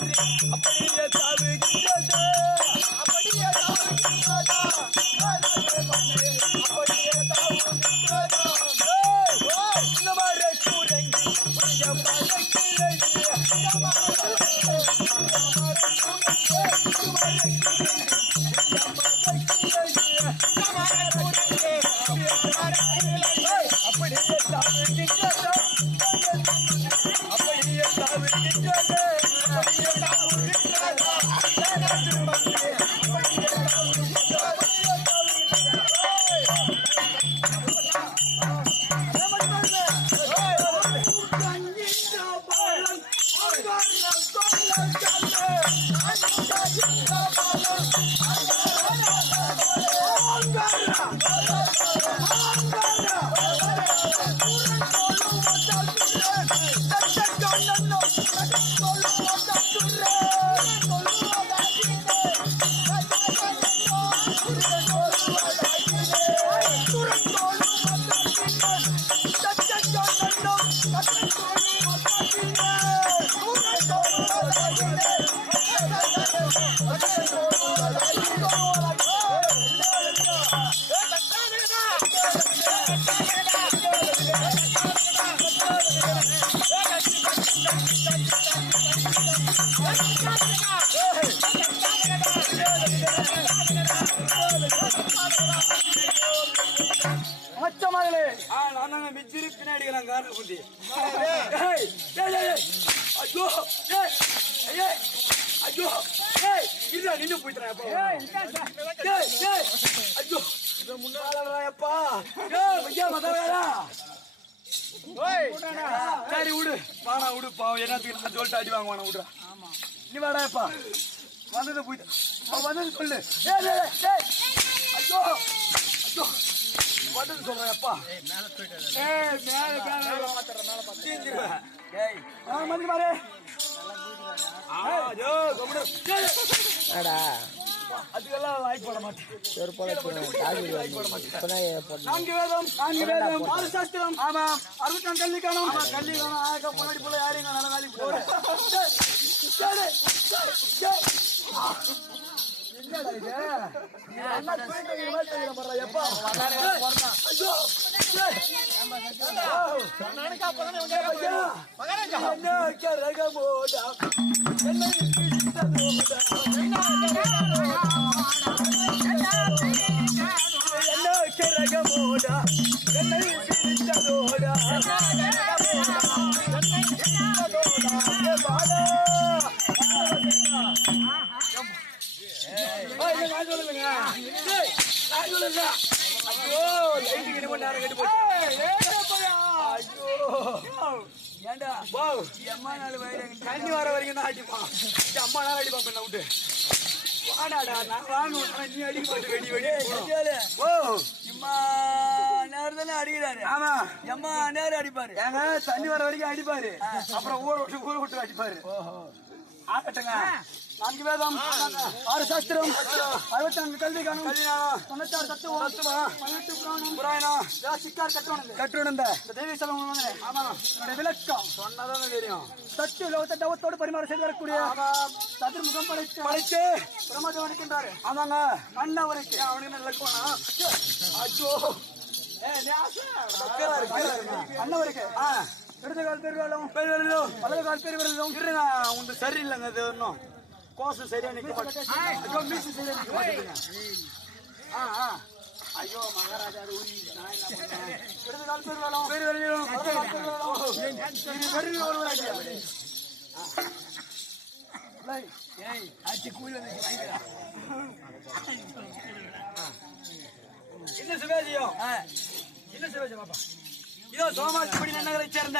அப்படியே தாவுகின்றதா அப்படியே தாவுகின்றதா அப்படியே தாவுகின்றதா இந்த மாதிரி கூடங்கி கொஞ்சம் அப்படியே தாவுகின்றதா அப்படியே தாவுகின்றதா சரி விடு வாடா விடு பாவம் என்னத்துக்கு நான் சொல்லிட்டு அடி வாங்குவானா விடுறா நீ வாடாப்பா வந்தது போயிட்டு வந்தது சொல்லு ஐயோ ஐயோ வந்தது சொல்றேன்ப்பா அதுக்கெல்லாம் லைக் போட மாட்டேன். நான்கு வேதம் ஆறு சாஸ்திரம் ஆமா 64 கல்வி காணும் கல்வி காணும் ஆக முன்னாடி போல யாரையும் நல்ல வேலைக்கு போறேன். என்னடா இது அண்ணா தூக்கிட்டு மாதிரி பண்றா எப்பா ஏண்டா அம்மா நாள் தண்ணி வர வரைக்கும் தான் அடிப்பான் அம்மா நாள் அடிப்பான் பெண்ணை விட்டு வாடாடா நான் வாங்க நீ அடி போட்டு வெடி வெடி இம்மா நேரம் தானே அடிக்கிறாரு ஆமா எம்மா நேரம் அடிப்பாரு ஏங்க தண்ணி வர வரைக்கும் அடிப்பாரு அப்புறம் ஊரை விட்டு அடிப்பாரு ஆகட்டுங்க. 4 வேதம் 6 சாஸ்திரம் 64 கல்வி காணும் 96 தத்துவம் 18 புராணம் சிக்கார் கட்டுணந்த தேவி செல்வம் ஆமா விளக்கம் சொன்னதான் தெரியும் சத்து லோகத்தை தவத்தோடு பரிமாற செய்து வரக்கூடிய சதுர்முகம் படைச்சு பிரமாதம் அடிக்கின்றாரு ஆமாங்க அண்ணா வரைக்கும் அவனுக்கு விளக்குவானா ஐயோ அண்ணா வரைக்கும் இடது கால் பெருவாலும் வலது கால் பெருவாலும் உண்டு சரியில்லைங்க அது ஒன்றும் கோசம் சரியா நிக்க மாட்டேன் மீசு சரியா நிக்க மாட்டேங்குங்க ஐயோ மகாராஜா இடது கால் பெருவாலும் என்ன சிவாஜியம் என்ன சிவாஜியம் பாப்பா இதோ சோமாஸ்படி நகரை சேர்ந்த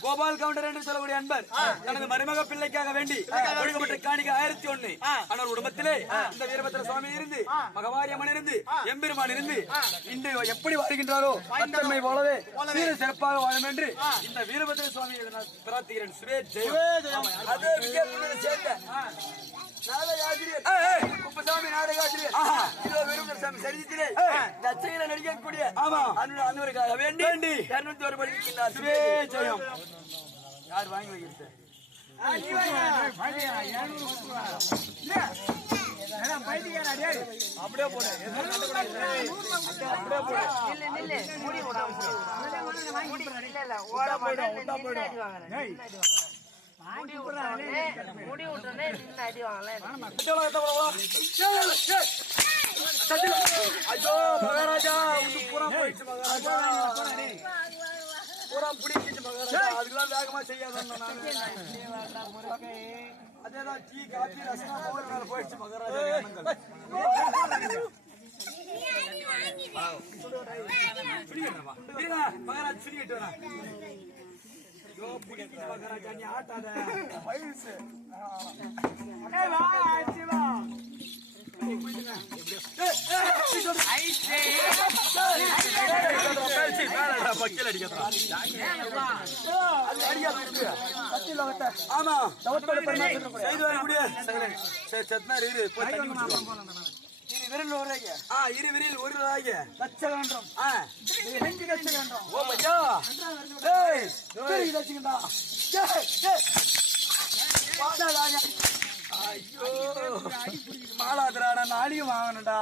கோபால் கவுண்டர் என்று சொல்லக்கூடிய அன்பர் தனது மருமக பிள்ளைக்காக வேண்டி கொடுக்கப்பட்ட காணிக்கை 1001 ஆனால் குடும்பத்திலே இந்த வீரபத்திர சுவாமி இருந்து மகவாரியம்மன் இருந்து எம்பெருமான் இருந்து இன்று எப்படி வருகின்றாரோ அத்தன்மை போலவே சீர சிறப்பாக வாழும் என்று இந்த வீரபத்திர சுவாமி பிரார்த்திக்கிறேன். சுவே ஜெயம். குப்பசாமி நாடகாசிரியர் சரித்திலே நச்சையில நடிக்கக்கூடிய அன்பருக்காக வேண்டி 201 படிக்கின்றார். யார் வாங்கி வைக்கிறது அப்படியே போடு. முடி விட்டுறே அடி வாங்கலாம். ஐயோ மகாராஜா பூரா போயிடுச்சு மகாராஜா, பூரா பிடிச்சிச்சு மகாராஜா. அதுக்கெல்லாம் வேகமா செய்யாதான் அதேதான் டீ காபி ரசனா மோர் மேல போயிடுச்சு மகாராஜா. மகாராஜ் பிடிக்கிட்டு வரா. ஐயோ பிடிக்கிட்டு மகாராஜா, நீ ஆட்டாத வயசு. ஆமா இரு விரில் ஒரு லட்ச வேண்டும். ஓ பையா ஐயோ மாலாதிராடா, நாளையும் வாங்கணும்டா.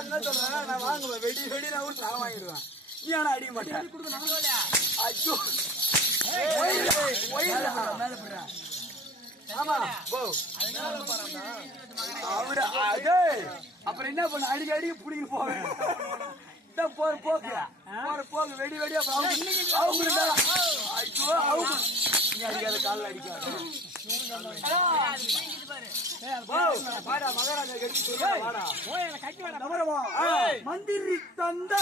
என்ன சொல்றேன், நான் வாங்குவேன். வெடி வெடி நான் வாங்கிடுவேன். நீ ஆனா அடிக்க மாட்டேன். ஐயோ ஆமா அவரு அதே அப்புறம் என்ன பண்ண, அடிக்க அடிக்க பிடிக்கிட்டு போவேன். போற போக்கு வெடி வெடி அப்புறம் அவங்க ஐயோ அவங்க நீ அடிக்காத காலில் அடிக்காத. மந்திரி தந்தா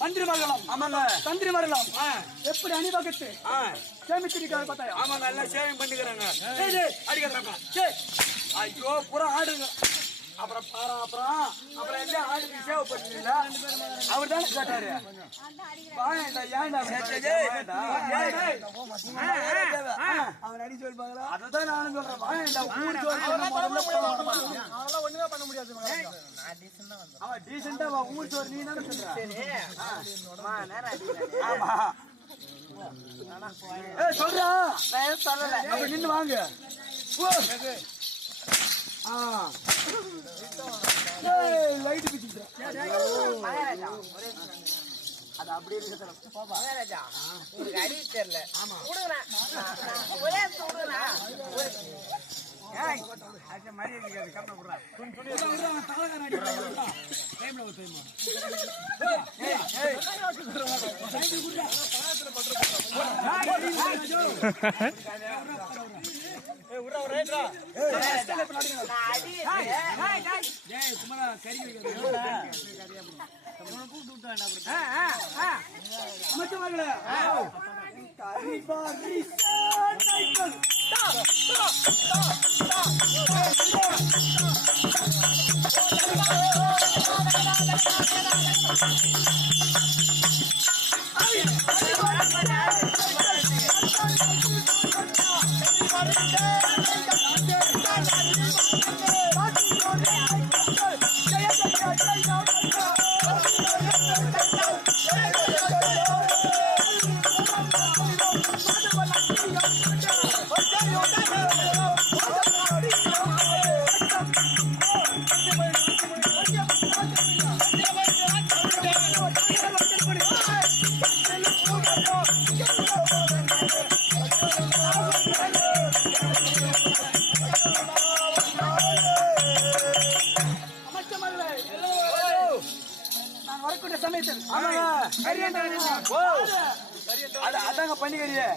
மந்திரி மகளம். ஆமாங்க தந்திரி மகளம். எப்படி அணிவகுத்து சேமிச்சிருக்காங்க பார்த்தாயா? ஆமாங்க எல்லாம் சேவிங் பண்ணிக்கிறாங்க. அடிக்கிறாங்க. ஐயோ பூரா ஆடுங்க. அப்புறம் அப்புறம் எல்லாம் ஆடுக்கு சேவ் பண்ணுவீங்களா? அவர் தானே கேட்டாரு. அவன் அடி சொல்லுவாங்களா? அதான் நானும் சொல்றேன். ஒண்ணுமே பண்ண முடியாது. அவன் டீசெண்டா ஊர் சோறு நீ தானே சொல்றா சொல்லல. அப்ப நின்று வாங்க. லைட் அது அப்படி இருக்கு. அடி தெரியல. ஆமா மரியாதை Thank you. ஆமாங்க. ஓ, அதாங்க பண்ணிக்கறியே.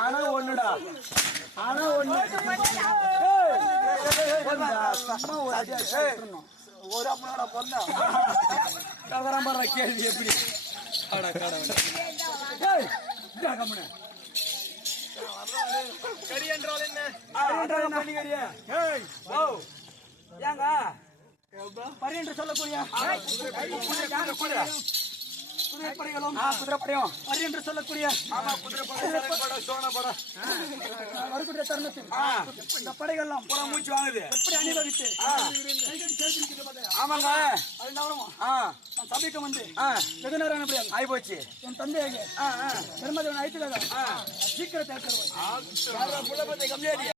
ஆனா ஒண்ணுடா, ஆனா ஒண்ணு ஒரு அப்பனோட பொண்ணா கவரம்பற கேள்வி எப்படி கறி என்றால் என்ன பண்ணிக்கறியே? ஏங்க பரி என்று சொல்லக்கூடிய குதிரைப்படைகளும் குதிரைப்படையும் பரி என்று சொல்லக்கூடிய வருகின்ற தருணத்தில் இந்த படைகள்லாம் புற மூச்சு வாங்குது எப்படி அணிவகுத்து ஆமாங்க அது நவரமா நான் சபைக்கு வந்து வெகு நேரம் முடியாது ஆகி போச்சு என் தந்தையாக பெருமதிவன் அழைத்துக்காக சீக்கிரம் தேர்தல் கம்மியாடி